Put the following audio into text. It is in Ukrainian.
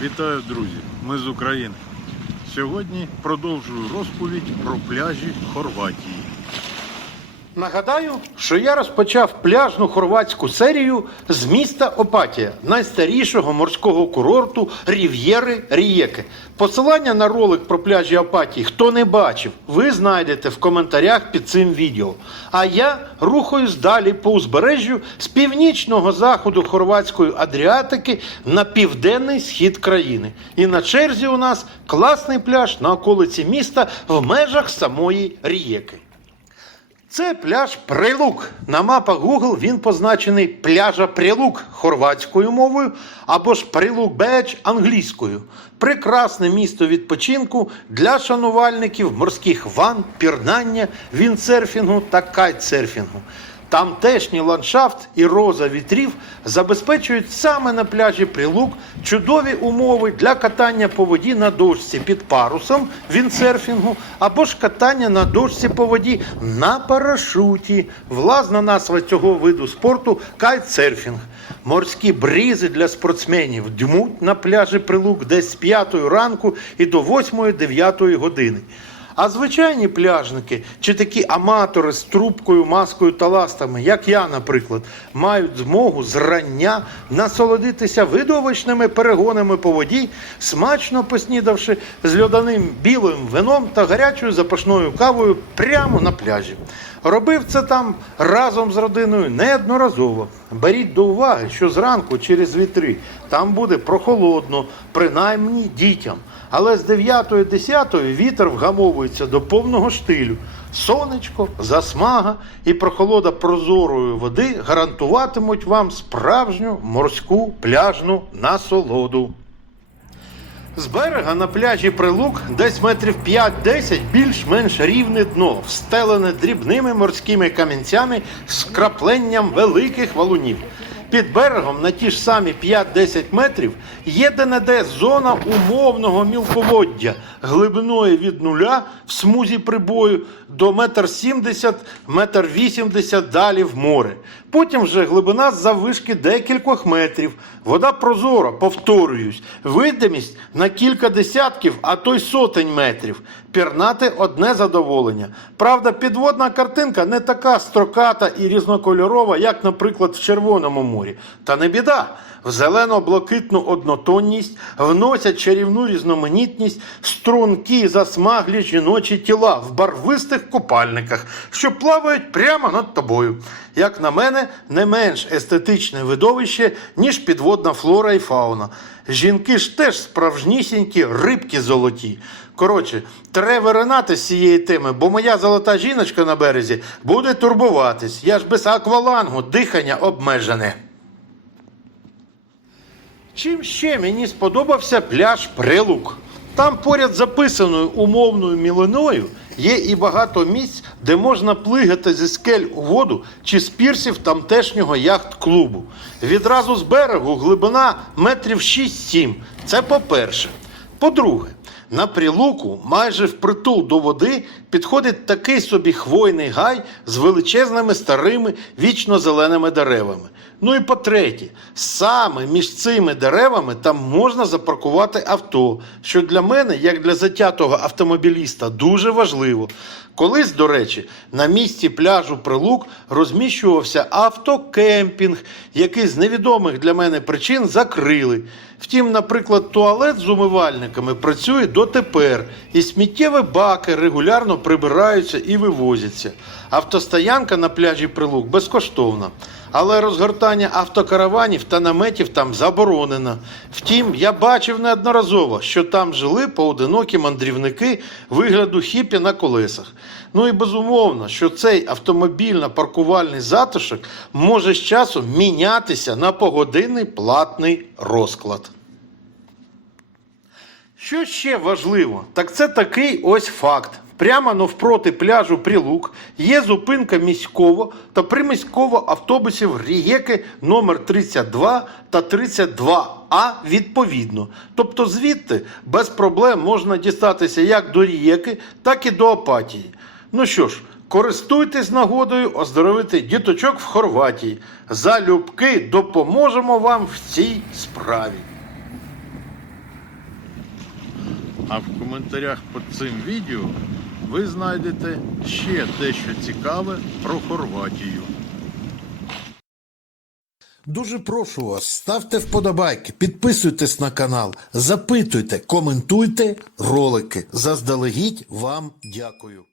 Вітаю, друзі! Ми з України. Сьогодні продовжую розповідь про пляжі Хорватії. Нагадаю, що я розпочав пляжну хорватську серію з міста Опатія, найстарішого морського курорту Рів'єри Рієки. Посилання на ролик про пляжі Опатії, хто не бачив, ви знайдете в коментарях під цим відео. А я рухаюсь далі по узбережжю з північного заходу хорватської Адріатики на південний схід країни. І на черзі у нас класний пляж на околиці міста в межах самої Рієки. Це пляж Прилук. На мапах Google він позначений пляжа Прилук хорватською мовою або ж Прилук Беч англійською. Прекрасне місто відпочинку для шанувальників морських ван, пірнання, віндсерфінгу та кайтсерфінгу. Тамтешній ландшафт і роза вітрів забезпечують саме на пляжі Прилук чудові умови для катання по воді на дошці під парусом віндсерфінгу, або ж катання на дошці по воді на парашуті, Власна назва цього виду спорту кайтсерфінг. Морські брізи для спортсменів дмуть на пляжі прилук десь з 5 ранку і до 8-9 години. А звичайні пляжники чи такі аматори з трубкою, маскою та ластами, як я, наприклад, мають змогу зрання насолодитися видовищними перегонами по воді, смачно поснідавши з льоданим білим вином та гарячою запашною кавою прямо на пляжі. Робив це там разом з родиною неодноразово. Беріть до уваги, що зранку через вітри там буде прохолодно, принаймні дітям. Але з 9-10 вітер вгамовується до повного штилю. Сонечко, засмага і прохолода прозорої води гарантуватимуть вам справжню морську пляжну насолоду. З берега на пляжі прилук десь метрів 5-10 більш-менш рівне дно, встелене дрібними морськими камінцями з крапленням великих валунів під берегом на ті ж самі 5-10 метрів є ДНД зона умовного мілководдя глибиною від нуля в смузі прибою до 1,70 метр 80 далі в море. Потім вже глибина заввишки декількох метрів. Вода прозора, повторююсь, видимість на кілька десятків, а то й сотень метрів. Пірнати одне задоволення. Правда, підводна картинка не така строката і різнокольорова, як, наприклад, в Червоному морі фактурі. Та не біда. В зелено-блакитну однотонність вносять чарівну різноманітність стрункі, засмаглі жіночі тіла в барвистих купальниках, що плавають прямо над тобою. Як на мене, не менш естетичне видовище, ніж підводна флора і фауна. Жінки ж теж справжнісінькі рибки золоті. Коротше, треба ринати з цієї теми, бо моя золота жіночка на березі буде турбуватись. Я ж без аквалангу дихання обмежене. Чим ще мені сподобався пляж Прилук? Там поряд записаною умовною мілиною є і багато місць, де можна плигати зі скель у воду чи з пірсів тамтешнього яхт-клубу. Відразу з берегу глибина метрів 6-7. Це по-перше. По-друге, на прилуку, майже впритул до води, підходить такий собі хвойний гай з величезними старими вічно зеленими деревами. Ну і по-третє, саме між цими деревами там можна запаркувати авто, що для мене, як для затятого автомобіліста, дуже важливо. Колись, до речі, на місці пляжу Прилук розміщувався автокемпінг, який з невідомих для мене причин закрили. Втім, наприклад, туалет з умивальниками працює дотепер, і сміттєві баки регулярно прибираються і вивозяться. Автостоянка на пляжі Прилук безкоштовна але розгортання автокараванів та наметів там заборонено. Втім, я бачив неодноразово, що там жили поодинокі мандрівники вигляду хіпі на колесах. Ну і безумовно, що цей автомобільно-паркувальний затишок може з часом мінятися на погодинний платний розклад. Що ще важливо, так це такий ось факт. Прямо навпроти пляжу Прілук є зупинка міського та приміського автобусів Рієки номер 32 та 32 а відповідно. Тобто звідти без проблем можна дістатися як до Рієки, так і до Апатії. Ну що ж, користуйтесь нагодою оздоровити діточок в Хорватії. Залюбки допоможемо вам в цій справі. А в коментарях під цим відео ви знайдете ще дещо цікаве про Хорватію. Дуже прошу вас, ставте вподобайки, підписуйтесь на канал, запитуйте, коментуйте ролики. Заздалегідь вам дякую.